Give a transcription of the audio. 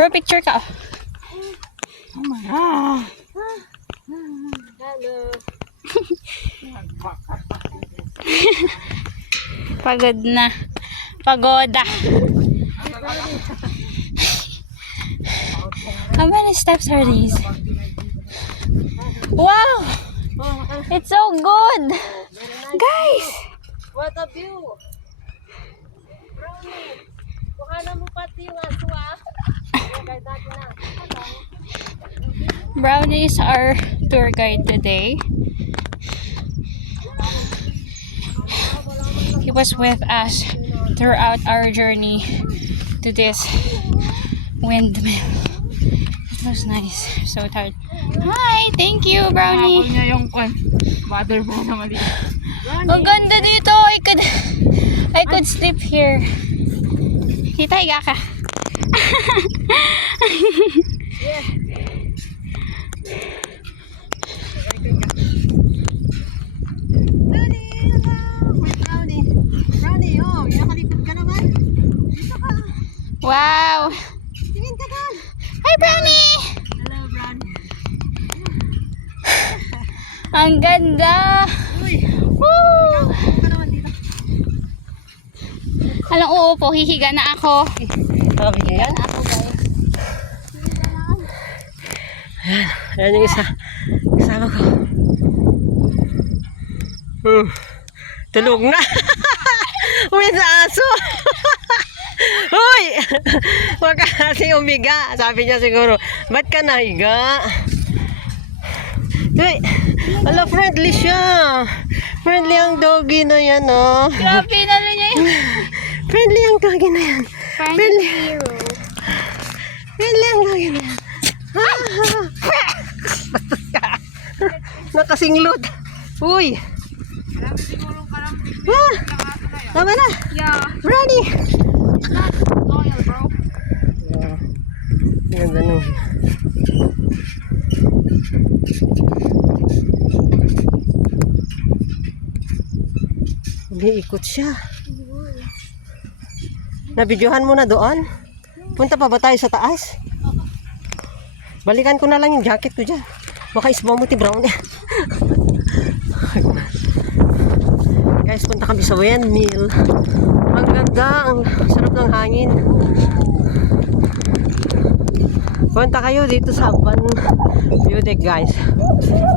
Bro, picture ka. Oh my God. Hello. Pagod na. Pagoda. How many steps are these? Wow! It's so good! Guys! What a view! Brownie! Kuhanan mo pati yung aswa. Guide natin na. Brownie is our tour guide today. He was with us throughout our journey to this windmill. It was nice. So tired. Hi! Thank you, Habol Brownie! niya yung mother mo na mali. Ang ganda dito! I could sleep here. Tita, higa ka. Brownie! Hello! Wait, Brownie. Brownie, oh, nakalipad ka naman. Dito ka. Wow! Tingin ka doon. Hi, Brownie! Hello, Brownie. Ang ganda! Uy, Woo! ka naman dito. Alang uupo, hihiga na ako. Sabi niya yan? Ako, guys. Ayan yung isa. Kasama ko. Tulog na. Uwi sa aso. Hoy! Huwag ka kasi umiga. Sabi niya siguro, ba't ka nahiga? Uy! Ala, friendly siya. Friendly ang doggy na yan, oh. Grabe, nalo niya yun. Friendly ang doggy na yan. Friendly. Hero. Friendly ang doggy na yan. Nakasinglot. Uy! Ah! Tama na. Yeah. Brownie! Not loyal, bro. Ganda nung. Umiikot siya. Nabidyohan mo na doon? Punta pa ba tayo sa taas? Balikan ko na lang yung jacket ko dyan. Baka isbamuti brown. Guys, punta kami sa windmill. Ang ganda, ang sarap ng hangin. Punta kayo dito sa Van View Deck, guys.